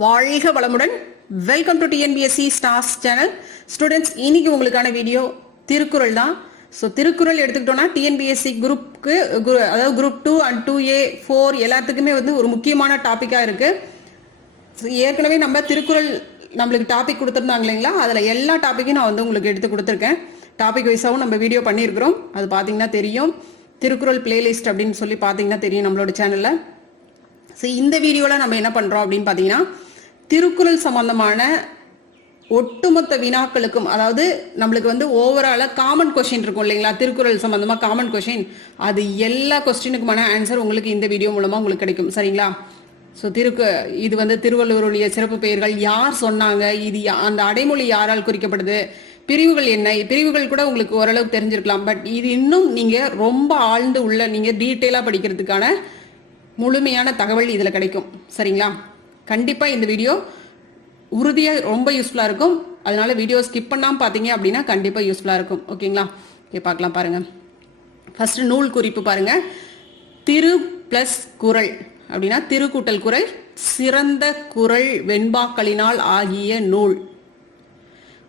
வாழ்க வளமுடன். Welcome to TNPSC stars channel students இன்னைக்கு உங்களுக்கான வீடியோ திருக்குறள் தான். ஸோ திருக்குறள் எடுத்துக்கிட்டோம்னா டிஎன்பிஎஸ்சி குரூப்க்கு அதாவது group two and two A four எல்லாத்துக்குமே வந்து ஒரு முக்கியமான டாப்பிக்காக இருக்கு. ஏற்கனவே நம்ம திருக்குறள் நம்மளுக்கு டாபிக் கொடுத்துருந்தாங்க இல்லைங்களா? அதில் எல்லா டாப்பிக்கும் நான் வந்து உங்களுக்கு எடுத்து கொடுத்துருக்கேன். டாபிக் வைஸாகவும் நம்ம வீடியோ பண்ணியிருக்கிறோம். அது பார்த்தீங்கன்னா தெரியும். திருக்குறள் பிளேலிஸ்ட் அப்படின்னு சொல்லி பார்த்தீங்கன்னா தெரியும் நம்மளோட சேனலில் ஸோ இந்த வீடியோவில் நம்ம என்ன பண்ணுறோம் அப்படின்னு பார்த்தீங்கன்னா திருக்குறள் சம்பந்தமான ஒட்டுமொத்த வினாக்களுக்கும் அதாவது நம்மளுக்கு வந்து ஓவராலாக காமன் கொஷின் இருக்கும் இல்லைங்களா? திருக்குறள் சம்மந்தமாக காமன் கொஷின் அது எல்லா கொஸ்டினுக்குமான ஆன்சர் உங்களுக்கு இந்த வீடியோ மூலமாக உங்களுக்கு கிடைக்கும். சரிங்களா? ஸோ திருக்கு இது வந்து திருவள்ளுவருடைய சிறப்பு பெயர்கள். யார் சொன்னாங்க? இது யா- அந்த அடைமொழி யாரால் குறிக்கப்படுது பிரிவுகள் என்ன? பிரிவுகள் கூட உங்களுக்கு ஓரளவுக்கு தெரிஞ்சிருக்கலாம். பட் இது இன்னும் நீங்கள் ரொம்ப ஆழ்ந்து உள்ள நீங்கள் டீட்டெயிலாக படிக்கிறதுக்கான முழுமையான தகவல் இதில் கிடைக்கும். சரிங்களா? கண்டிப்பாக இந்த வீடியோ உறுதியாக ரொம்ப யூஸ்ஃபுல்லாக இருக்கும். அதனால வீடியோ ஸ்கிப் பண்ணாமல் பார்த்தீங்க அப்படின்னா கண்டிப்பாக யூஸ்ஃபுல்லாக இருக்கும். ஓகேங்களா? ஓகே பார்க்கலாம் பாருங்கள் ஃபஸ்ட்டு நூல் குறிப்பு பாருங்கள் திரு ப்ளஸ் குறள் அப்படின்னா திருக்கூட்டல் குரல் சிறந்த குறள் வெண்பாக்களினால் ஆகிய நூல்.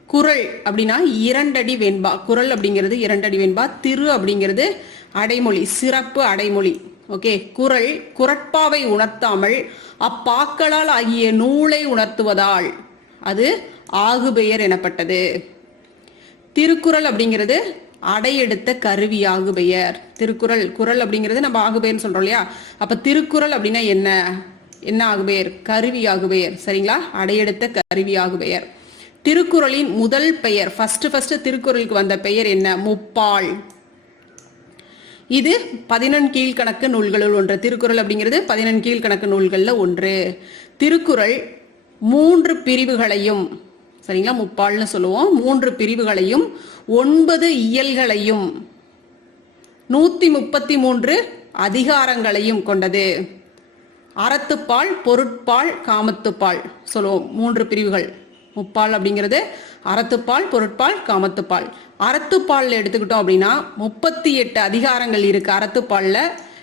குறள் அப்படின்னா இரண்டடி வெண்பா. குறள் அப்படிங்கிறது இரண்டடி வெண்பா. திரு அப்படிங்கிறது அடைமொழி சிறப்பு அடைமொழி. ஓகே குறள் குரட்பாவை உணர்த்தாமல் அப்பாக்களால் ஆகிய நூலை உணர்த்துவதால். அது ஆகுபெயர் எனப்பட்டது. திருக்குறள் அப்படிங்கிறது அடையெடுத்த கருவி ஆகுபெயர். திருக்குறள் குறள் அப்படிங்கிறது நம்ம ஆகுபெயர்னு சொல்றோம் இல்லையா? அப்ப திருக்குறள் அப்படின்னா என்ன? என்ன ஆகுபெயர்? கருவி ஆகுபெயர். சரிங்களா? அடையெடுத்த கருவி ஆகுபெயர். திருக்குறளின் முதல் பெயர் ஃபர்ஸ்ட் ஃபர்ஸ்ட் திருக்குறளுக்கு வந்த பெயர் என்ன? முப்பால். இது பதினெண் கீழ்கணக்கு நூல்களுள் ஒன்று. திருக்குறள் அப்படிங்கிறது பதினெண் கீழ்கணக்கு நூல்களில் ஒன்று. திருக்குறள் மூன்று பிரிவுகளையும் சரிங்களா? முப்பால்னு சொல்லுவோம். மூன்று பிரிவுகளையும் ஒன்பது இயல்களையும் நூத்தி முப்பத்தி மூன்று அதிகாரங்களையும் கொண்டது. அறத்துப்பால் பொருட்பால் காமத்துப்பால் சொல்லுவோம். மூன்று பிரிவுகள். முப்பால் அப்படிங்கிறது அறத்துப்பால் பொருட்பால் காமத்துப்பால். அறத்துப்பாலில் எடுத்துக்கிட்டோம் அப்படின்னா முப்பத்தி எட்டு அதிகாரங்கள் இருக்கு அறத்துப்பால்ல.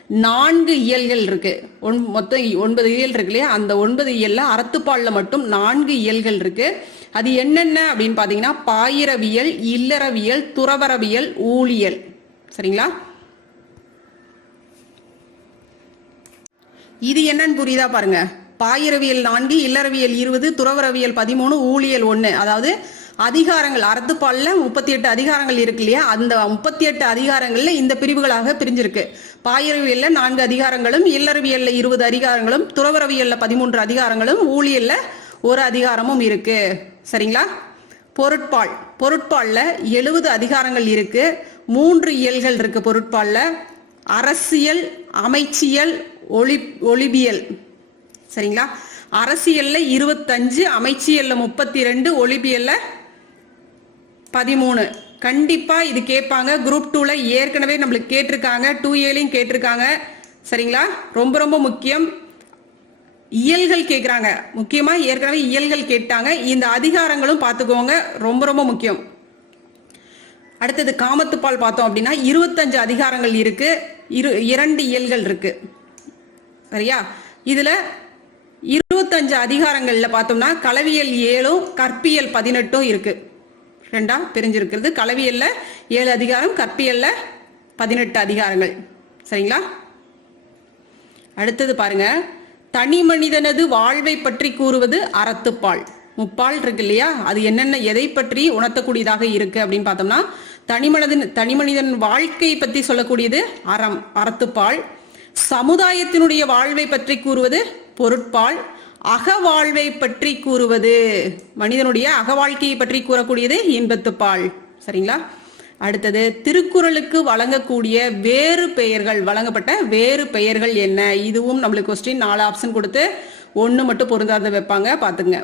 நான்கு இயல்கள் இருக்கு. ஒன்- மொத்தம் ஒன்பது இயல் இருக்கு இல்லையா? அந்த ஒன்பது இயல்ல அறத்துப்பால்ல மட்டும் நான்கு இயல்கள் இருக்கு. அது என்னென்ன அப்படின்னு பாத்தீங்கன்னா பாயிரவியல் இல்லறவியல் துறவரவியல் ஊழியல். சரிங்களா? இது என்னன்னு புரியுதா பாருங்க. பாயிரவியல் நான்கு இல்லறவியல் இருபது துறவரவியல் பதிமூணு ஊழியல் ஒன்று அதாவது அதிகாரங்கள் அறத்துப்பால்ல முப்பத்தி எட்டு அதிகாரங்கள் இருக்கு இல்லையா? அந்த முப்பத்தி எட்டு அதிகாரங்கள்ல இந்த பிரிவுகளாக பிரிஞ்சிருக்கு. பாயிரவியல்ல நான்கு அதிகாரங்களும் இல்லறவியல்ல இருபது அதிகாரங்களும் துறவரவியல்ல பதிமூன்று அதிகாரங்களும் ஊழியல்ல ஒரு அதிகாரமும் இருக்கு. சரிங்களா? பொருட்பால். பொருட்பால்ல எழுபது அதிகாரங்கள் இருக்கு. மூன்று இயல்கள் இருக்கு பொருட்பால்ல. அரசியல் அமைச்சியல் ஒளி ஒளிபியல். சரிங்களா? அரசியல்ல இருபத்தஞ்சு அமைச்சியல்ல முப்பத்தி ரெண்டு ஒளிபியல்ல பதிமூணு. கண்டிப்பாக இது கேட்பாங்க. குரூப் டூவில் ஏற்கனவே நம்மளுக்கு கேட்டிருக்காங்க. டூ ஏலையும் கேட்டிருக்காங்க. சரிங்களா? ரொம்ப ரொம்ப முக்கியம். இயல்கள் கேட்குறாங்க. முக்கியமாக ஏற்கனவே இயல்கள் கேட்டாங்க. இந்த அதிகாரங்களும் பார்த்துக்கோங்க. ரொம்ப ரொம்ப முக்கியம். அடுத்தது காமத்துப்பால் பார்த்தோம் அப்படின்னா இருபத்தஞ்சு அதிகாரங்கள் இருக்கு. இரு இரண்டு இயல்கள் இருக்கு. சரியா? இதில் இருபத்தஞ்சு அதிகாரங்களில் பார்த்தோம்னா கலவியல் ஏழும் கற்பியல் பதினெட்டும் இருக்குது ரெண்டாக பிரிஞ்சிருக்கிறது. கலவியல்ல ஏழு அதிகாரம் கற்பியல்ல பதினெட்டு அதிகாரங்கள். சரிங்களா? அடுத்தது பாருங்க. தனி மனிதனது வாழ்வை பற்றி கூறுவது அறத்துப்பால். முப்பால் இருக்கு இல்லையா? அது என்னென்ன எதை பற்றி உணர்த்தக்கூடியதாக இருக்கு அப்படின்னு பார்த்தோம்னா தனிமனிதன் தனிமனிதன் வாழ்க்கை பற்றி சொல்லக்கூடியது அறம் அறத்துப்பால். சமுதாயத்தினுடைய வாழ்வை பற்றி கூறுவது பொருட்பால். அகவாழ்வை பற்றி கூறுவது. மனிதனுடைய அகவாழ்க்கையை பற்றி கூறக்கூடியது இன்பத்துப்பால் சரிங்களா? அடுத்தது திருக்குறளுக்கு வழங்கக்கூடிய வேறு பெயர்கள் வழங்கப்பட்ட வேறு பெயர்கள் என்ன? இதுவும் நம்மளுக்கு கொஸ்டின் நாலு ஆப்ஷன் கொடுத்து ஒன்று மட்டும் பொருந்தாத வைப்பாங்க. பார்த்துங்க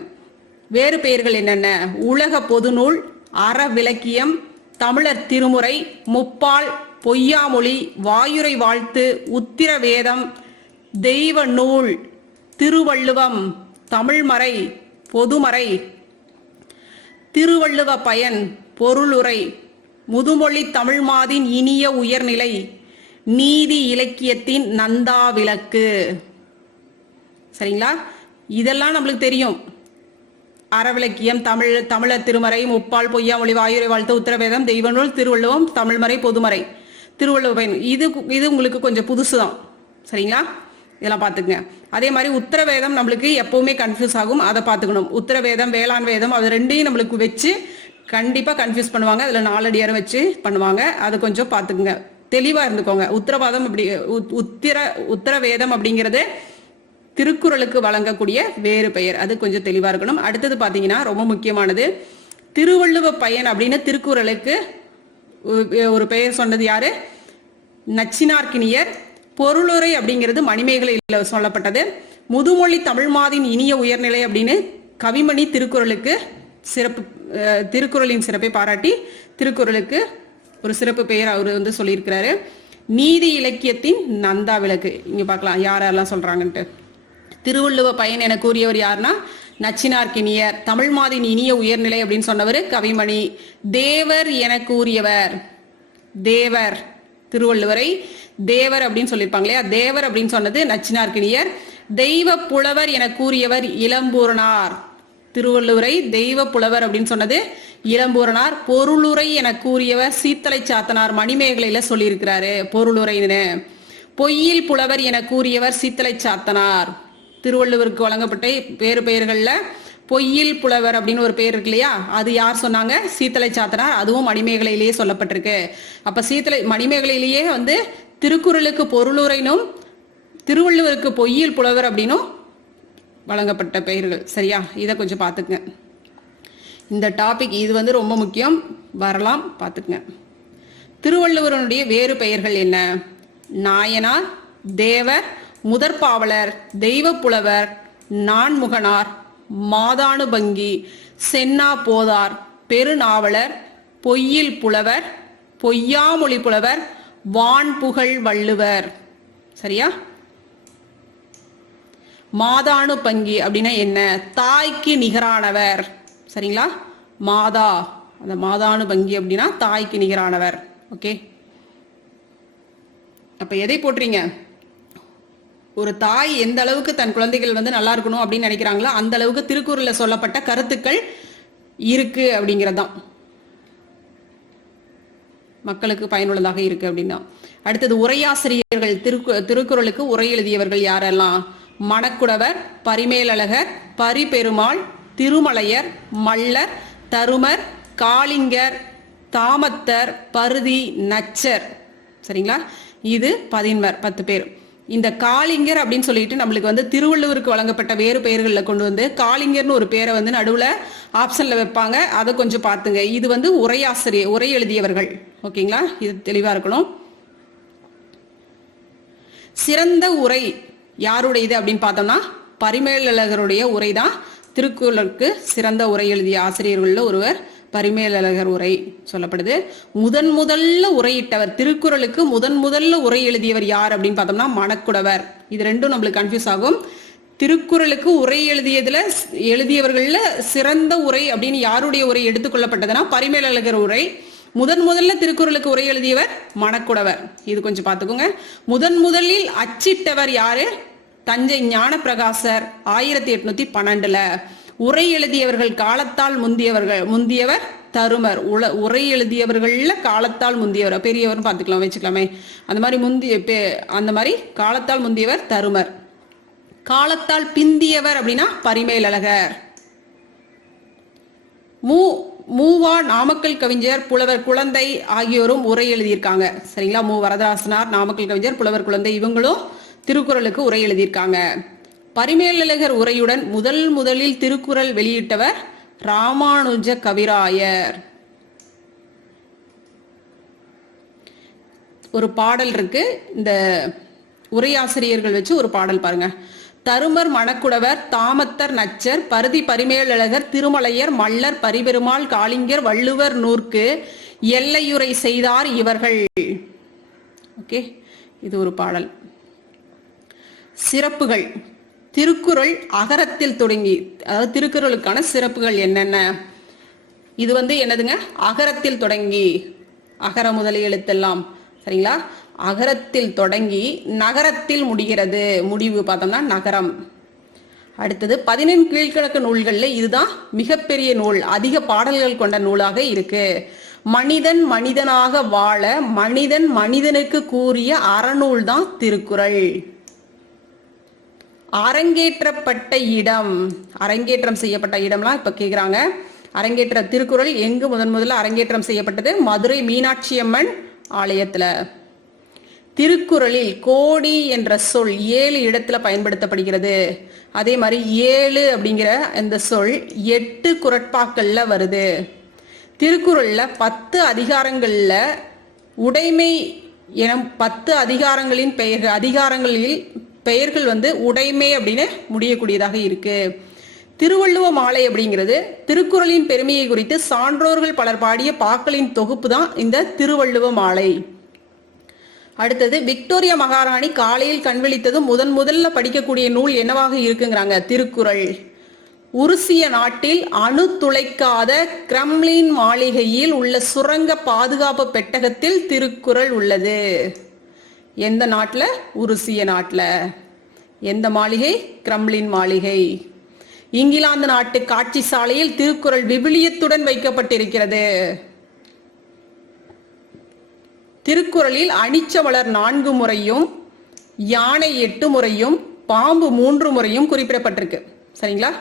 வேறு பெயர்கள் என்னென்ன? உலக பொதுநூல் அற விளக்கியம் தமிழர் திருமுறை முப்பால் பொய்யாமொழி வாயுரை வாழ்த்து உத்திர வேதம் தெய்வ நூல் திருவள்ளுவம் தமிழ்மறை பொதுமறை திருவள்ளுவ பயன் பொருளுரை முதுமொழி தமிழ்மாதின் இனிய உயர்நிலை நீதி இலக்கியத்தின் நந்தா விளக்கு. சரிங்களா? இதெல்லாம் நம்மளுக்கு தெரியும். அறவிலக்கியம் தமிழ் தமிழர் திருமறை முப்பால் பொய்யாமொழி வாயுரை வாழ்த்து உத்தரவேதம் தெய்வநூல் திருவள்ளுவம் தமிழ்மறை பொதுமறை. திருவள்ளுவ பயன் இது இது உங்களுக்கு கொஞ்சம் புதுசு தான் சரிங்களா? இதெல்லாம் பார்த்துக்குங்க. அதே மாதிரி உத்தரவேதம் நம்மளுக்கு எப்பவுமே கன்ஃபியூஸ் ஆகும். அதை பார்த்துக்கணும். உத்தரவேதம் வேளாண் வேதம் அது ரெண்டையும் நம்மளுக்கு வச்சு கண்டிப்பாக கன்ஃபியூஸ் பண்ணுவாங்க. அதில் நாலடியாரம் வச்சு பண்ணுவாங்க. அதை கொஞ்சம் பார்த்துக்குங்க. தெளிவாக இருந்துக்கோங்க. உத்தரவாதம் அப்படி உத்- உத்திர உத்தரவேதம் அப்படிங்கிறது திருக்குறளுக்கு வழங்கக்கூடிய வேறு பெயர். அது கொஞ்சம் தெளிவாக இருக்கணும். அடுத்தது பார்த்தீங்கன்னா ரொம்ப முக்கியமானது திருவள்ளுவ பயன் அப்படின்னு திருக்குறளுக்கு ஒரு பெயர் சொன்னது யாரு? நச்சினார்க்கினியர் பொருளுரை அப்படிங்கிறது மணிமேகலையில் சொல்லப்பட்டது. முதுமொழி தமிழ் மாதின் இனிய உயர்நிலை அப்படின்னு கவிமணி திருக்குறளுக்கு சிறப்பு திருக்குறளின் சிறப்பை பாராட்டி திருக்குறளுக்கு ஒரு சிறப்பு பெயர் அவர் வந்து சொல்லியிருக்கிறாரு. நீதி இலக்கியத்தின் நந்தா விளக்கு. இங்க பார்க்கலாம் யார் யாரெல்லாம் சொல்றாங்கன்ட்டு. திருவள்ளுவ பயன் என கூறியவர் யாருன்னா நச்சினார்க்கினியர் தமிழ் மாதின் இனிய உயர்நிலை அப்படின்னு சொன்னவர் கவிமணி. தேவர் என கூறியவர் தேவர். திருவள்ளுவரை தேவர் அப்படின்னு சொல்லியிருப்பாங்க இல்லையா? தேவர் அப்படின்னு சொன்னது நச்சினார்க்கினியர். தெய்வ புலவர் என கூறியவர் இளம்பூரனார் திருவள்ளுவரை தெய்வ புலவர் அப்படின்னு சொன்னது இளம்பூரனார் பொருளுரை என கூறியவர் சீத்தலை சாத்தனார் மணிமேகலையில சொல்லியிருக்கிறாரு பொருளுரைன்னு. பொய்யில் புலவர் என கூறியவர் சீத்தலை சாத்தனார். திருவள்ளுவருக்கு வழங்கப்பட்ட வேறு பெயர்களில் பொய்யில் புலவர் அப்படின்னு ஒரு பேர் இருக்கு இல்லையா? அது யார் சொன்னாங்க? சீத்தலை சாத்தனார். அதுவும் மணிமேகலையிலேயே சொல்லப்பட்டிருக்கு. அப்ப சீத்தலை மணிமேகலையிலேயே வந்து திருக்குறளுக்கு பொருளுரைனும் திருவள்ளுவருக்கு பொய்யில் புலவர் அப்படின்னும் வழங்கப்பட்ட பெயர்கள். சரியா? இதை கொஞ்சம் பார்த்துக்குங்க. இந்த டாபிக் இது வந்து ரொம்ப முக்கியம். வரலாம் பார்த்துக்குங்க. திருவள்ளுவருடைய வேறு பெயர்கள் என்ன? நாயனார் தேவர் முதற்பாவலர் தெய்வப்புலவர் நான்முகனார் மாதானுபங்கி சென்னா போதார் பெருநாவலர் பொய்யில் புலவர் பொய்யாமொழி புலவர் வான்புகழ் வள்ளுவர். சரியா? மாதானு பங்கி அப்படின்னா என்ன? தாய்க்கு நிகரானவர். சரிங்களா? மாதா. அந்த மாதானு பங்கி அப்படின்னா தாய்க்கு நிகரானவர். ஓகே? அப்ப எதை போட்டுறீங்க ஒரு தாய் எந்த அளவுக்கு தன் குழந்தைகள் வந்து நல்லா இருக்கணும் அப்படின்னு நினைக்கிறாங்களோ அந்த அளவுக்கு திருக்குறளில் சொல்லப்பட்ட கருத்துக்கள் இருக்கு அப்படிங்கறதுதான். மக்களுக்கு பயனுள்ளதாக இருக்கு அப்படின்னா. அடுத்தது உரையாசிரியர்கள் திருக்கு திருக்குறளுக்கு உரை எழுதியவர்கள் யாரெல்லாம்? மணக்குடவர் பரிமேலழகர் பரிபெருமாள் திருமலையர் மல்லர் தருமர் காளிங்கர் தாமத்தர் பருதி நச்சர். சரிங்களா? இது பதின்மர் பத்து பேர். இந்த காளிங்கர் அப்படின்னு சொல்லிட்டு நம்மளுக்கு வந்து திருவள்ளுவருக்கு வழங்கப்பட்ட வேறு பெயர்களில் கொண்டு வந்து காளிங்கர்னு ஒரு பேரை வந்து நடுவில் ஆப்ஷனில் வைப்பாங்க. அதை கொஞ்சம் பார்த்துங்க. இது வந்து உரையாசிரியர் உரை எழுதியவர்கள். ஓகேங்களா? இது தெளிவாக இருக்கணும். சிறந்த உரை யாருடைய இது அப்படின்னு பார்த்தோம்னா பரிமேலழகருடைய உரை தான் திருக்குறளுக்கு சிறந்த உரை எழுதிய ஆசிரியர்களில் ஒருவர் பரிமேலழகர் உரை சொல்லப்படுது. முதன் முதல்ல உரையிட்டவர் திருக்குறளுக்கு முதன் முதல்ல உரை எழுதியவர் யார் அப்படின்னு பார்த்தோம்னா மணக்குடவர். இது ரெண்டும் நம்மளுக்கு கன்ஃபியூஸ் ஆகும். திருக்குறளுக்கு உரை எழுதியதுல எழுதியவர்கள்ல சிறந்த உரை அப்படின்னு யாருடைய உரை எடுத்துக்கொள்ளப்பட்டதுன்னா பரிமேலழகர் உரை. முதன் முதல்ல திருக்குறளுக்கு உரை எழுதியவர் மணக்குடவர். இது கொஞ்சம் பார்த்துக்கோங்க. முதன் முதலில் அச்சிட்டவர் யாரு? தஞ்சை ஞானப்பிரகாசர் ஆயிரத்தி எட்நூத்தி பன்னெண்டுல. உரை எழுதியவர்கள் காலத்தால் முந்தியவர்கள் முந்தியவர் தருமர். உல உரை எழுதியவர்கள்ல காலத்தால் முந்தியவர். பெரியவர் பார்த்துக்கலாம் வச்சுக்கலாமே. அந்த மாதிரி முந்திய அந்த மாதிரி காலத்தால் முந்தியவர் தருமர். காலத்தால் பிந்தியவர் அப்படின்னா பரிமேலழகர். மூ மூவா நாமக்கல் கவிஞர் புலவர் குழந்தை ஆகியோரும் உரை எழுதியிருக்காங்க. சரிங்களா? மூ வரதராசனார் நாமக்கல் கவிஞர் புலவர் குழந்தை இவங்களும் திருக்குறளுக்கு உரை எழுதியிருக்காங்க. பரிமேலழகர் உரையுடன் முதல் முதலில் திருக்குறள் வெளியிட்டவர் ராமானுஜ கவிராயர். ஒரு பாடல் இருக்கு. இந்த உரையாசிரியர்கள் வச்சு ஒரு பாடல் பாருங்க. தருமர் மணக்குடவர் தாமத்தர் நச்சர் பருதி பரிமேலழகர் திருமலையர் மல்லர் பரிபெருமாள் காளிங்கர் வள்ளுவர் நூற்கு எல்லையுரை செய்தார் இவர்கள். ஓகே இது ஒரு பாடல். சிறப்புகள். திருக்குறள் அகரத்தில் தொடங்கி அதாவது திருக்குறளுக்கான சிறப்புகள் என்னென்ன? இது வந்து என்னதுங்க? அகரத்தில் தொடங்கி அகர முதல் எழுத்தெல்லாம் சரிங்களா? அகரத்தில் தொடங்கி நகரத்தில் முடிகிறது. முடிவு பார்த்தோம்னா நகரம். அடுத்தது பதினெண் கீழ்கணக்கு நூல்களில் இதுதான் மிகப்பெரிய நூல் அதிக பாடல்கள் கொண்ட நூலாக இருக்கு. மனிதன் மனிதனாக வாழ மனிதன் மனிதனுக்கு கூறிய அறநூல் தான் திருக்குறள். அரங்கேற்றப்பட்ட இடம். அரங்கேற்றம் செய்யப்பட்ட இடம்லாம் இப்ப கேக்குறாங்க. அரங்கேற்ற திருக்குறள் எங்கு முதன் முதல்ல அரங்கேற்றம் செய்யப்பட்டது? மதுரை மீனாட்சி அம்மன் ஆலயத்துல. திருக்குறளில் கோடி என்ற சொல் ஏழு இடத்துல பயன்படுத்தப்படுகிறது. அதே மாதிரி ஏழு அப்படிங்கிற இந்த சொல் எட்டு குரட்பாக்கள்ல வருது. திருக்குறள்ல பத்து அதிகாரங்கள்ல உடைமை என பத்து அதிகாரங்களின் பெயர்கள் அதிகாரங்களில் பெயர்கள் வந்து உடைமை அப்படின்னு முடியக்கூடியதாக இருக்கு. திருவள்ளுவ மாலை அப்படிங்கிறது திருக்குறளின் பெருமையை குறித்து சான்றோர்கள் பலர் பாடிய பாக்களின் தொகுப்பு தான் இந்த திருவள்ளுவ மாலை. அடுத்தது விக்டோரியா மகாராணி காலையில் கண் விழித்ததும் முதன் முதல்ல படிக்கக்கூடிய நூல் என்னவாக இருக்குங்கிறாங்க? திருக்குறள். உருசிய நாட்டில் அணு துளைக்காத கிரம்லின் மாளிகையில் உள்ள சுரங்க பாதுகாப்பு பெட்டகத்தில் திருக்குறள் உள்ளது. எந்த நாட்டில்? உருசிய நாட்டில். எந்த மாளிகை? கிரம்லின் மாளிகை. இங்கிலாந்து நாட்டு காட்சி சாலையில் திருக்குறள் விபிலியத்துடன் வைக்கப்பட்டிருக்கிறது. திருக்குறளில் அனிச்சவளர் நான்கு முறையும் யானை எட்டு முறையும் பாம்பு மூன்று முறையும் குறிப்பிடப்பட்டிருக்கு. சரிங்களா?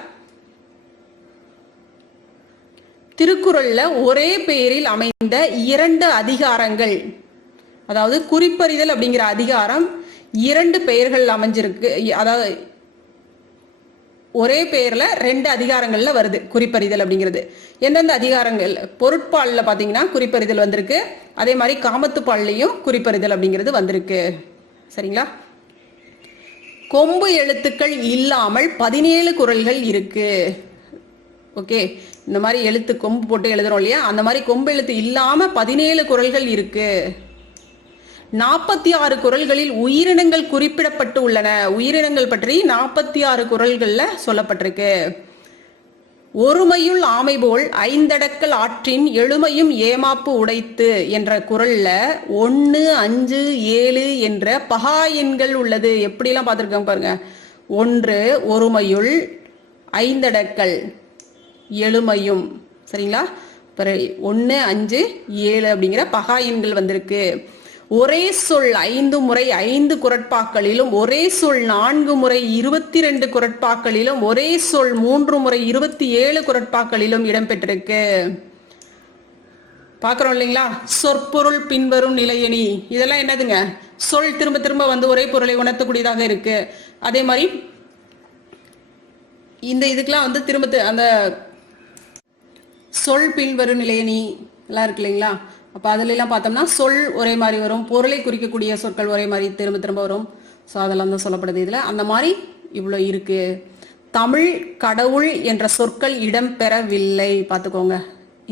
திருக்குறள்ல ஒரே பெயரில் அமைந்த இரண்டு அதிகாரங்கள். அதாவது குறிப்பறிதல் அப்படிங்கிற அதிகாரம் இரண்டு பெயர்கள் அமைஞ்சிருக்கு. அதாவது ஒரே பெயர்ல ரெண்டு அதிகாரங்கள்ல வருது குறிப்பறிதல் அப்படிங்கிறது. எந்தெந்த அதிகாரங்கள்? பொருட்பாலில் பார்த்தீங்கன்னா குறிப்பறிதல் வந்திருக்கு. அதே மாதிரி காமத்துப்பால்லையும் குறிப்பறிதல் அப்படிங்கிறது வந்திருக்கு. சரிங்களா? கொம்பு எழுத்துக்கள் இல்லாமல் பதினேழு குரல்கள் இருக்கு. ஓகே? இந்த மாதிரி எழுத்து கொம்பு போட்டு எழுதுறோம் இல்லையா? அந்த மாதிரி கொம்பு எழுத்து இல்லாம பதினேழு குரல்கள் இருக்கு. நாற்பத்தி ஆறு குரல்களில் உயிரினங்கள் குறிப்பிடப்பட்டு உள்ளன. உயிரினங்கள் பற்றி நாற்பத்தி ஆறு குரல்கள்ல சொல்லப்பட்டிருக்கு. ஒருமையுள் ஆமை போல் ஐந்தடக்கல் ஆற்றின் எழுமையும் ஏமாப்பு உடைத்து என்ற குரல்ல ஒன்று அஞ்சு ஏழு என்ற பகா எண்கள் உள்ளது. எப்படிலாம் பார்த்துருக்காங்க பாருங்க. ஒன்று ஒருமையுள் ஐந்தடக்கல் எழுமையும். சரிங்களா? ஒன்று அஞ்சு ஏழு அப்படிங்கிற பகா எண்கள் வந்திருக்கு. ஒரே சொல் ஐந்து முறை ஐந்து குரட்பாக்களிலும் ஒரே சொல் நான்கு முறை இருபத்தி ரெண்டு குரட்பாக்களிலும் ஒரே சொல் மூன்று முறை இருபத்தி ஏழு குரட்பாக்களிலும் இடம்பெற்றிருக்கு. பாக்குறோம் இல்லைங்களா? சொற்பொருள் பின்வரும் நிலையணி இதெல்லாம் என்னதுங்க? சொல் திரும்ப திரும்ப வந்து ஒரே பொருளை உணர்த்தக்கூடியதாக இருக்கு. அதே மாதிரி இந்த இதுக்கெல்லாம் வந்து திரும்ப அந்த சொல் பின்வரும் நிலையணி எல்லாம் இருக்கு இல்லைங்களா? அப்போ அதுல எல்லாம் பார்த்தோம்னா சொல் ஒரே மாதிரி வரும் பொருளை குறிக்கக்கூடிய சொற்கள் ஒரே மாதிரி திரும்ப திரும்ப வரும். ஸோ அதெல்லாம் தான் சொல்லப்படுது இதில். அந்த மாதிரி இவ்வளோ இருக்கு. தமிழ் கடவுள் என்ற சொற்கள் இடம்பெறவில்லை பார்த்துக்கோங்க.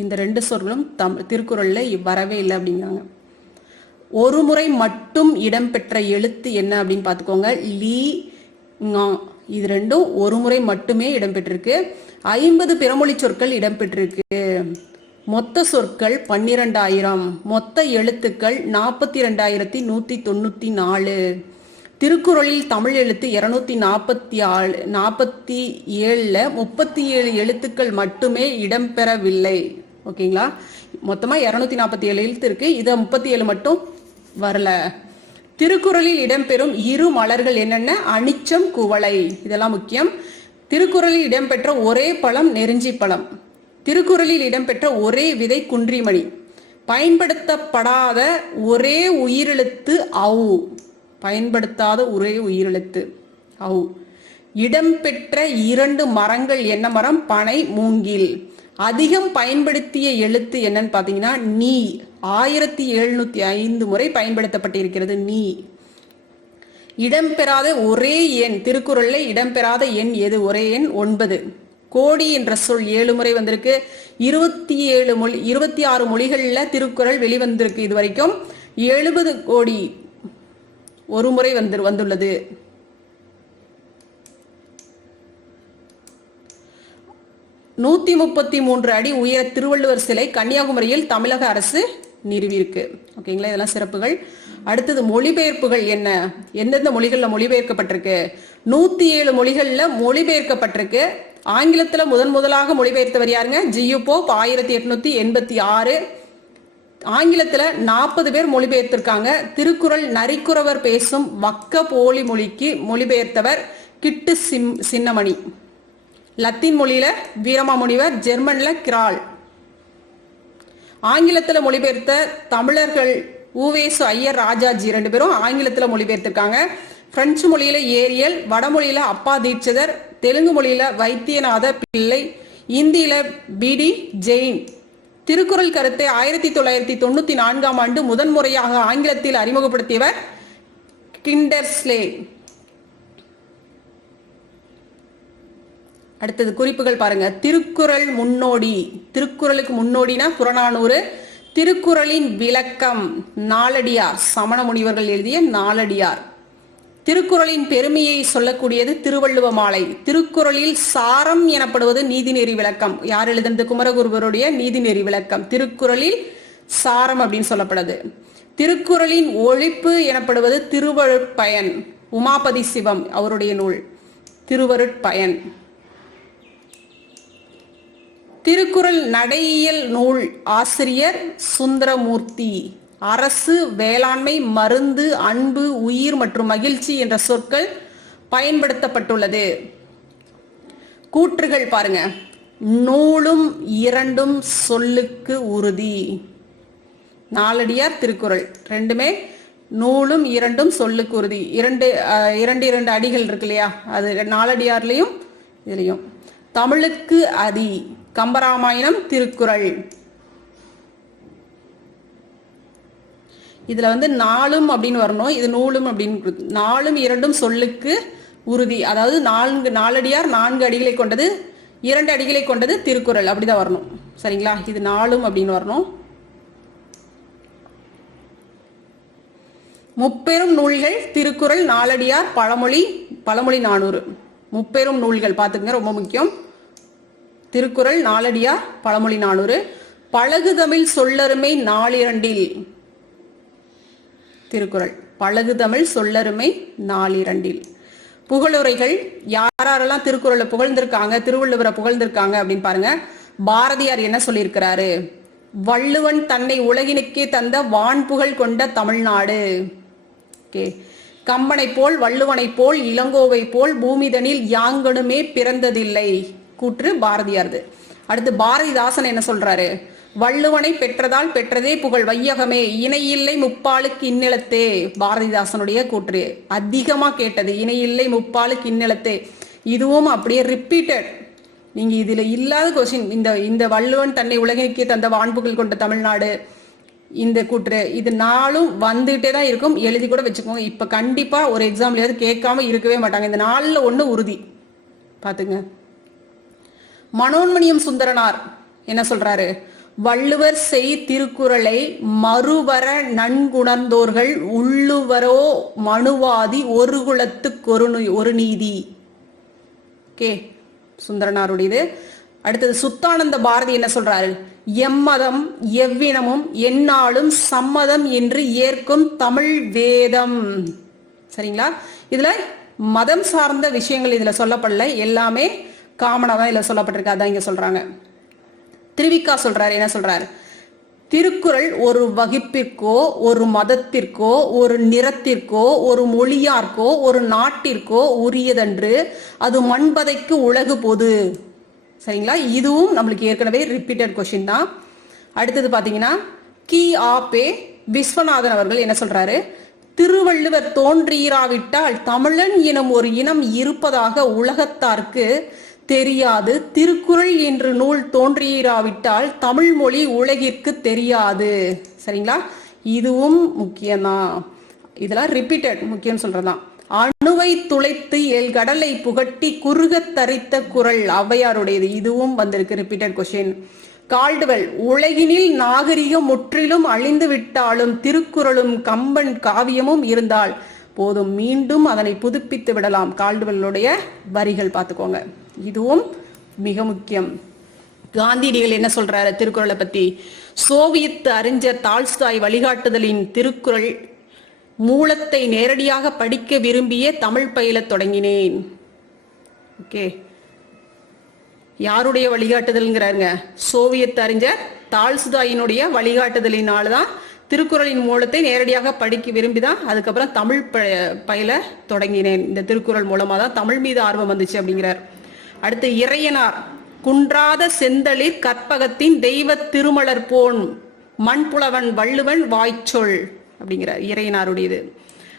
இந்த ரெண்டு சொற்களும் தம் திருக்குறளில் வரவே இல்லை அப்படிங்கிறாங்க. ஒரு முறை மட்டும் இடம்பெற்ற எழுத்து என்ன அப்படின்னு பார்த்துக்கோங்க. லீ ஙா. இது ரெண்டும் ஒரு முறை மட்டுமே இடம்பெற்றிருக்கு ஐம்பது பிறமொழி சொற்கள் இடம்பெற்றிருக்கு மொத்த சொற்கள் பன்னிரெண்டாயிரம். மொத்த எழுத்துக்கள் நாற்பத்தி ரெண்டாயிரத்தி நூற்றி தொண்ணூற்றி நாலு. திருக்குறளில் தமிழ் எழுத்து இருநூத்தி நாற்பத்தி ஆறு நாற்பத்தி ஏழில் முப்பத்தி ஏழு எழுத்துக்கள் மட்டுமே இடம்பெறவில்லை. ஓகேங்களா? மொத்தமாக இரநூத்தி நாற்பத்தி ஏழு எழுத்து இருக்கு. இதை முப்பத்தி ஏழு மட்டும் வரல. திருக்குறளில் இடம்பெறும் இரு மலர்கள் என்னென்ன? அனிச்சம் குவளை. இதெல்லாம் முக்கியம். திருக்குறளில் இடம்பெற்ற ஒரே பழம் நெருஞ்சி பழம். திருக்குறளில் இடம்பெற்ற ஒரே விதை குன்றிமணி. பயன்படுத்தப்படாத ஒரே உயிரெழுத்து அவு பயன்படுத்தாத ஒரே உயிரெழுத்து அவு இடம்பெற்ற இரண்டு மரங்கள் என்ன மரம்? பனை மூங்கில். அதிகம் பயன்படுத்திய எழுத்து என்னன்னு பார்த்தீங்கன்னா நீ. ஆயிரத்தி எழுநூத்தி ஐந்து முறை பயன்படுத்தப்பட்டிருக்கிறது நீ. இடம்பெறாத ஒரே எண் திருக்குறளில் இடம்பெறாத எண் எது? ஒரே எண் ஒன்பது. கோடி என்ற சொல் ஏழு முறை வந்திருக்கு. இருபத்தி ஏழு மொழி இருபத்தி ஆறு மொழிகளில் திருக்குறள் வெளிவந்திருக்கு இது வரைக்கும் எழுபது கோடி ஒரு முறை வந்து வந்துள்ளது. நூத்தி முப்பத்தி மூன்று அடி உயர திருவள்ளுவர் சிலை கன்னியாகுமரியில் தமிழக அரசு நிறுவியிருக்கு. ஓகேங்களா? இதெல்லாம் சிறப்புகள். அடுத்தது மொழிபெயர்ப்புகள் என்ன? எந்தெந்த மொழிகளில் மொழிபெயர்க்கப்பட்டிருக்கு? நூத்தி ஏழு மொழிகளில் மொழிபெயர்க்கப்பட்டிருக்கு. ஆங்கிலத்தில் முதன் முதலாக மொழிபெயர்த்தவர் யாருங்க? ஜியு போப் ஆயிரத்தி எட்நூத்தி எண்பத்தி ஆறு. ஆங்கிலத்தில் நாற்பது பேர் மொழிபெயர்த்திருக்காங்க. திருக்குறள் நரிக்குறவர் பேசும் வக்க போலி மொழிக்கு மொழிபெயர்த்தவர் கிட்டு சிம் சின்னமணி. லத்தீன் மொழியில வீரமாமுனிவர் ஜெர்மன்ல கிரால். ஆங்கிலத்தில் மொழிபெயர்த்த தமிழர்கள் ஊவேசு ஐயர் ராஜாஜி ரெண்டு பேரும் ஆங்கிலத்தில் மொழிபெயர்த்திருக்காங்க. பிரெஞ்சு மொழியில ஏரியல் வடமொழியில அப்பா தீட்சிதர் தெலுங்கு மொழியில வைத்தியநாத பிள்ளை இந்தியில பிடி ஜெயின். திருக்குறள் கருத்தை ஆயிரத்தி தொள்ளாயிரத்தி தொண்ணூத்தி நான்காம் ஆண்டு முதன்முறையாக ஆங்கிலத்தில் அறிமுகப்படுத்தியவர் கிண்டர்ஸ்லே. அடுத்தது குறிப்புகள் பாருங்க. திருக்குறள் முன்னோடி. திருக்குறளுக்கு முன்னோடினா புறநானூறு. திருக்குறளின் விளக்கம் நாலடியார் சமண முனிவர்கள் எழுதிய நாலடியார் திருக்குறளின் பெருமையை சொல்லக்கூடியது திருவள்ளுவ மாலை. திருக்குறளில் சாரம் எனப்படுவது நீதிநெறி விளக்கம். யார் எழுதினது? குமரகுருவருடைய நீதிநெறி விளக்கம். திருக்குறளில் சாரம் அப்படின்னு சொல்லப்படுது. திருக்குறளின் ஒழிப்பு எனப்படுவது திருவருட்பயன். உமாபதி சிவம் அவருடைய நூல். திருவருட்பயன். திருக்குறள் நடையியல் நூல் ஆசிரியர் சுந்தரமூர்த்தி. அரசு வேளாண்மை மருந்து அன்பு உயிர் மற்றும் மகிழ்ச்சி என்ற சொற்கள் பயன்படுத்தப்பட்டுள்ளது. கூற்றுகள் பாருங்க. நூலும் இரண்டும் சொல்லுக்கு உறுதி. நாலடியார் திருக்குறள். ரெண்டுமே நூலும் இரண்டும் சொல்லுக்கு உறுதி. இரண்டு இரண்டு இரண்டு அடிகள் இருக்கு இல்லையா? அது நாலடியார்லையும் இதுலையும். தமிழுக்கு அதி. கம்பராமாயணம் திருக்குறள். இதுல வந்து நாலும் அப்படின்னு வரணும். இது நூலும் அப்படின்னு நாளும் நாலும் இரண்டும் சொல்லுக்கு உறுதி. அதாவது நான்கு நாலடியார் நான்கு அடிகளை கொண்டது இரண்டு அடிகளை கொண்டது திருக்குறள். அப்படிதான் வரணும். சரிங்களா? இது நாலும் அப்படின்னு வரணும். முப்பெரும் நூல்கள் திருக்குறள் நாலடியார் பழமொழி பழமொழி நானூறு. முப்பெரும் நூல்கள் பார்த்துக்கங்க ரொம்ப முக்கியம். திருக்குறள் நாலடியார் பழமொழி நானூறு. பழகு தமிழ் சொல்லருமை நாளிரண்டில். திருக்குறள். பழகு தமிழ் சொல்லருமை நாளிரண்டில். புகழுரைகள் யாரெல்லாம் திருக்குறளை புகழ்ந்திருக்காங்க திருவள்ளுவரை புகழ்ந்திருக்காங்க அப்படின்னு பாருங்க. பாரதியார் என்ன சொல்லியிருக்கிறாரு? வள்ளுவன் தன்னை உலகினுக்கே தந்த வான் புகழ் கொண்ட தமிழ்நாடு. ஓகே கம்பனை போல் வள்ளுவனை போல் இளங்கோவை போல் பூமிதனில் யாங்கனுமே பிறந்ததில்லை. கூற்று பாரதியார்து. அடுத்து பாரதிதாசன் என்ன சொல்றாரு? வள்ளுவனை பெற்றதால் பெற்றதே புகழ் வையகமே. இணையில்லை முப்பாளுக்கு இன்னிலத்தே பாரதிதாசனுடைய கூற்று அதிகமா கேட்டது. இணையில்லை முப்பாளுக்கு இன்னிலத்தே இதுவும் அப்படியே ரிப்பீட்டட் நீங்க இதுல இல்லாத கொஸ்டின் இந்த இந்த வள்ளுவன் தன்னை உலகிற்கே தந்த வான்புகள் கொண்ட தமிழ்நாடு இந்த கூற்று இது நாளும் வந்துட்டே தான் இருக்கும். எழுதி கூட வச்சுக்கோங்க. இப்ப கண்டிப்பா ஒரு எக்ஸாம்லயாவது கேட்காம இருக்கவே மாட்டாங்க. இந்த நாளில் ஒண்ணு உறுதி. பாத்துங்க. மனோன்மணியம் சுந்தரனார் என்ன சொல்றாரு? வள்ளுவர் செய் திருக்குறளை மறுவர நன்குணர்ந்தோர்கள் உள்ளுவரோ மனுவாதி ஒரு குலத்துக்கு ஒரு ஒரு நீதி. கே. சுந்தரனாருடையது. அடுத்தது சுத்தானந்த பாரதி என்ன சொல்றாரு? எம்மதம் எவ்வினமும் எந்நாளும் சம்மதம் என்று ஏற்கும் தமிழ் வேதம். சரிங்களா? இதுல மதம் சார்ந்த விஷயங்கள் இதுல சொல்லப்படல. எல்லாமே காமனாக தான் இதுல சொல்லப்பட்டிருக்கு. அதான் இங்க சொல்றாங்க. திருவிக்கா சொல்றாரு என்ன சொல்றாரு? திருக்குறள் ஒரு வகுப்பிற்கோ ஒரு மதத்திற்கோ ஒரு நிறத்திற்கோ ஒரு மொழியார்க்கோ ஒரு நாட்டிற்கோ உரியதன்று அது மண்பதைக்கு உலகு பொது. சரிங்களா? இதுவும் நம்மளுக்கு ஏற்கனவே ரிப்பீட்டட் கொஸ்டின் தான். அடுத்தது பாத்தீங்கன்னா கி. ஆ. பே. விஸ்வநாதன் அவர்கள் என்ன சொல்றாரு? திருவள்ளுவர் தோன்றியிராவிட்டால் தமிழன் எனும் ஒரு இனம் இருப்பதாக உலகத்தார்க்கு தெரியாது. திருக்குறள் என்று நூல் தோன்றியிராவிட்டால் தமிழ் மொழி உலகிற்கு தெரியாது. சரிங்களா? இதுவும் முக்கியம்தான். இதெல்லாம் ரிப்பீட்டட் முக்கியம் சொல்றதான் அணுவை துளைத்து எல் கடலை புகட்டி குறுகத் தரித்த குரல் ஔவையாருடையது. இதுவும் வந்திருக்கு ரிப்பீட்டட் கொஸ்டின் கால்டுவெல் உலகினில் நாகரிகம் முற்றிலும் அழிந்து விட்டாலும் திருக்குறளும் கம்பன் காவியமும் இருந்தால் போதும். மீண்டும் அதனை புதுப்பித்து விடலாம். கால்டுவெல்லுடைய வரிகள் பார்த்துக்கோங்க. இதுவும் மிக முக்கியம். காந்தியடிகள் என்ன சொல்றாரு? திருக்குறளை பத்தி. சோவியத் அறிஞர் தால்ஸ்தாய் வழிகாட்டுதலின் திருக்குறள் மூலத்தை நேரடியாக படிக்க விரும்பியே தமிழ் பயில தொடங்கினேன். ஓகே. யாருடைய வழிகாட்டுதல்ங்கிறாருங்க? சோவியத் அறிஞர் தால்சுதாயினுடைய வழிகாட்டுதலினால தான் திருக்குறளின் மூலத்தை நேரடியாக படிக்க விரும்பி தான் அதுக்கப்புறம் தமிழ் பயில தொடங்கினேன். இந்த திருக்குறள் மூலமாக தான் தமிழ் மீது ஆர்வம் வந்துச்சு அப்படிங்கிறார். அடுத்து இறையனார் குன்றாத செந்தளிர் கற்பகத்தின் தெய்வ திருமலர் போன் மண்புலவன் வள்ளுவன் வாய்ச்சொல் அப்படிங்கிறார் இறையனாருடையது.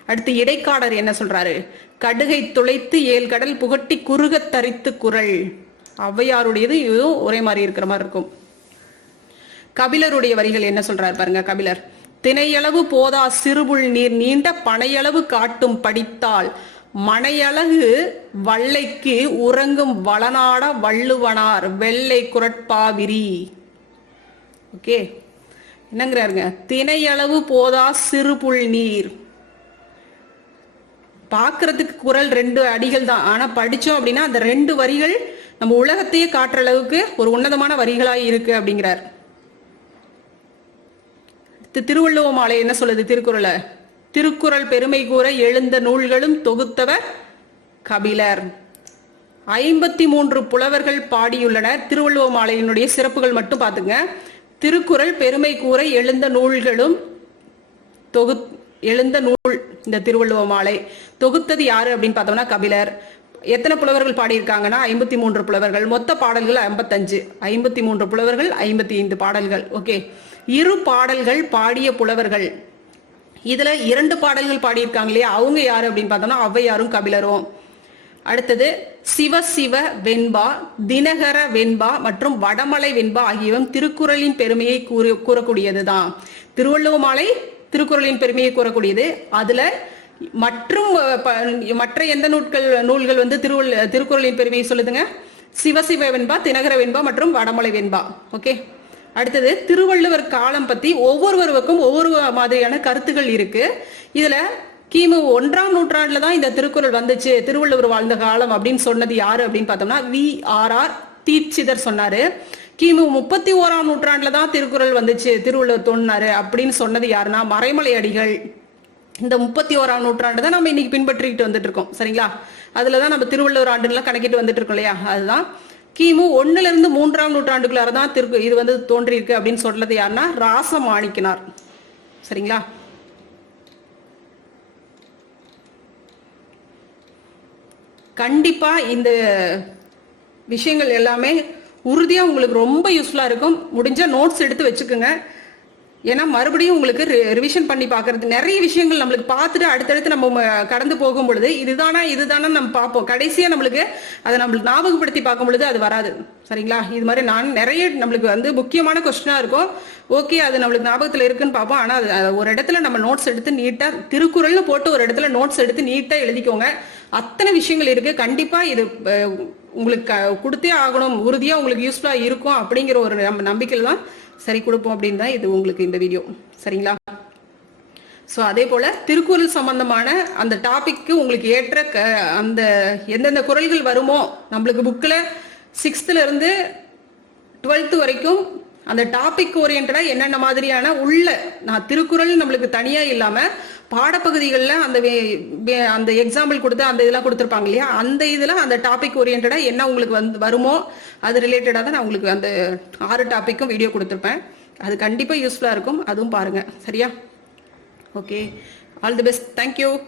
அடுத்து இடைக்காடர் என்ன சொல்றாரு? கடுகை துளைத்து ஏழ்கடல் புகட்டி குறுகத் தரித்து குரல். ஔவையாருடையது இதுவும் ஒரே மாதிரி இருக்கிற மாதிரி இருக்கும். கபிலருடைய வரிகள் என்ன சொல்றாரு பாருங்க கபிலர்? தினையளவு போதா சிறுபுள் நீர் நீண்ட பனையளவு காட்டும் படித்தால் மனையழகு வள்ளைக்கு உறங்கும் வளநாட வள்ளுவனார் வெள்ளை குரட்பாவிரி. ஓகே? என்னங்கிறாருங்க? தினையளவு போதா சிறுபுள் நீர். பார்க்கறதுக்கு குரல் ரெண்டு அடிகள் தான். ஆனால் படித்தோம் அப்படின்னா அந்த ரெண்டு வரிகள் நம்ம உலகத்தையே காட்டுற அளவுக்கு ஒரு உன்னதமான வரிகளாக இருக்கு அப்படிங்கிறார். திருவள்ளுவ மாலை என்ன சொல்லுது திருக்குறளை? திருக்குறள் பெருமை கூற எழுந்த நூல்களும் தொகுத்தவர் கபிலர். ஐம்பத்தி மூன்று புலவர்கள் பாடியுள்ளனர். திருவள்ளுவ மாலையினுடைய சிறப்புகள் மட்டும் பார்த்துங்க. திருக்குறள் பெருமை கூற எழுந்த நூல்களும் தொகு எழுந்த நூல் இந்த திருவள்ளுவ மாலை. தொகுத்தது யாரு அப்படின்னு பார்த்தோம்னா கபிலர். எத்தனை புலவர்கள் பாடியிருக்காங்கன்னா? ஐம்பத்தி மூன்று புலவர்கள். மொத்த பாடல்கள் ஐம்பத்தஞ்சு. ஐம்பத்தி மூன்று புலவர்கள் ஐம்பத்தி ஐந்து பாடல்கள். ஓகே. இரு பாடல்கள் பாடிய புலவர்கள். இதுல இரண்டு பாடல்கள் பாடியிருக்காங்க இல்லையா? அவங்க யாரு அப்படின்னு பார்த்தோம்னா ஔவையாரும் கபிலரும். அடுத்தது சிவ சிவ வெண்பா தினகர வெண்பா மற்றும் வடமலை வெண்பா ஆகியவும் திருக்குறளின் பெருமையை கூறு கூறக்கூடியதுதான். திருவள்ளுவ மாலை திருக்குறளின் பெருமையை கூறக்கூடியது. அதுல மற்றும் ப- மற்ற எந்த நூல்கள் நூல்கள் வந்து திருவள் திருக்குறளின் பெருமையை சொல்லுதுங்க? சிவசிவ வெண்பா தினகர வெண்பா மற்றும் வடமலை வெண்பா. ஓகே? அடுத்தது திருவள்ளுவர் காலம் பத்தி ஒவ்வொருவருக்கும் ஒவ்வொரு மாதிரியான கருத்துகள் இருக்கு. இதுல கிமு ஒன்றாம் நூற்றாண்டுல தான் இந்த திருக்குறள் வந்துச்சு திருவள்ளுவர் வாழ்ந்த காலம் அப்படின்னு சொன்னது யாரு அப்படின்னு பார்த்தோம்னா வி ஆர் ஆர் தீட்சிதர் சொன்னாரு. கிமு முப்பத்தி ஓராம் நூற்றாண்டுல தான் திருக்குறள் வந்துச்சு திருவள்ளுவர் தோன்றினாரு அப்படின்னு சொன்னது யாருன்னா மறைமலை அடிகள். இந்த முப்பத்தி ஓராம் நூற்றாண்டு தான் நம்ம இன்னைக்கு பின்பற்றிக்கிட்டு வந்துட்டு இருக்கோம் சரிங்களா? அதுல தான் நம்ம திருவள்ளுவர் ஆண்டுலாம் கணக்கிட்டு வந்துட்டு இருக்கோம் இல்லையா? அதுதான். கிமு ஒன்னுல இருந்து மூன்றாம் நூற்றாண்டுக்குள்ளார தான் திருக்கு இது வந்து தோன்றியிருக்கு அப்படின்னு சொல்றது யாருன்னா ராசமாணிக்கினார். சரிங்களா? கண்டிப்பா இந்த விஷயங்கள் எல்லாமே உறுதியா உங்களுக்கு ரொம்ப யூஸ்ஃபுல்லா இருக்கும். முடிஞ்ச நோட்ஸ் எடுத்து வச்சுக்கோங்க. ஏன்னா மறுபடியும் உங்களுக்கு ரிவிஷன் பண்ணி பார்க்கறது நிறைய விஷயங்கள் நம்மளுக்கு பார்த்துட்டு அடுத்தடுத்து நம்ம கடந்து போகும் பொழுது இதுதானா இதுதானா நம்ம பார்ப்போம். கடைசியா நம்மளுக்கு அதை நம்மளுக்கு ஞாபகப்படுத்தி பார்க்கும் பொழுது அது வராது. சரிங்களா? இது மாதிரி நான் நிறைய நம்மளுக்கு வந்து முக்கியமான கொஸ்டினா இருக்கும். ஓகே அது நம்மளுக்கு ஞாபகத்துல இருக்குன்னு பார்ப்போம். ஆனா அது ஒரு இடத்துல நம்ம நோட்ஸ் எடுத்து நீட்டா திருக்குறள்னு போட்டு ஒரு இடத்துல நோட்ஸ் எடுத்து நீட்டா எழுதிக்கோங்க. அத்தனை விஷயங்கள் இருக்கு. கண்டிப்பா இது உங்களுக்கு க- கொடுத்தே ஆகணும். உறுதியா உங்களுக்கு யூஸ்ஃபுல்லா இருக்கும் அப்படிங்கிற ஒரு நம்ம நம்பிக்கையில தான் சரி கொடுப்போம் அப்படின்னு தான் இது உங்களுக்கு இந்த வீடியோ சரிங்களா? ஸோ அதே போல திருக்குறள் சம்பந்தமான அந்த டாபிக்கு உங்களுக்கு ஏற்ற க அந்த எந்தெந்த குரல்கள் வருமோ நம்மளுக்கு புக்கில் சிக்ஸ்த்துலேருந்து டுவெல்த்து வரைக்கும் அந்த டாபிக் ஓரியன்டாக என்னென்ன மாதிரியான உள்ள நான் திருக்குறள் நம்மளுக்கு தனியாக இல்லாமல் பாடப்பகுதிகளில் அந்த வே- அந்த எக்ஸாம்பிள் கொடுத்து அந்த இதெல்லாம் கொடுத்துருப்பாங்க இல்லையா? அந்த இதில் அந்த டாபிக் ஓரியன்டாக என்ன உங்களுக்கு வந்து வருமோ அது ரிலேட்டடாக தான் நான் உங்களுக்கு அந்த ஆறு டாப்பிக்கும் வீடியோ கொடுத்துருப்பேன். அது கண்டிப்பாக யூஸ்ஃபுல்லாக இருக்கும். அதுவும் பாருங்கள் சரியா? Okay all the best thank you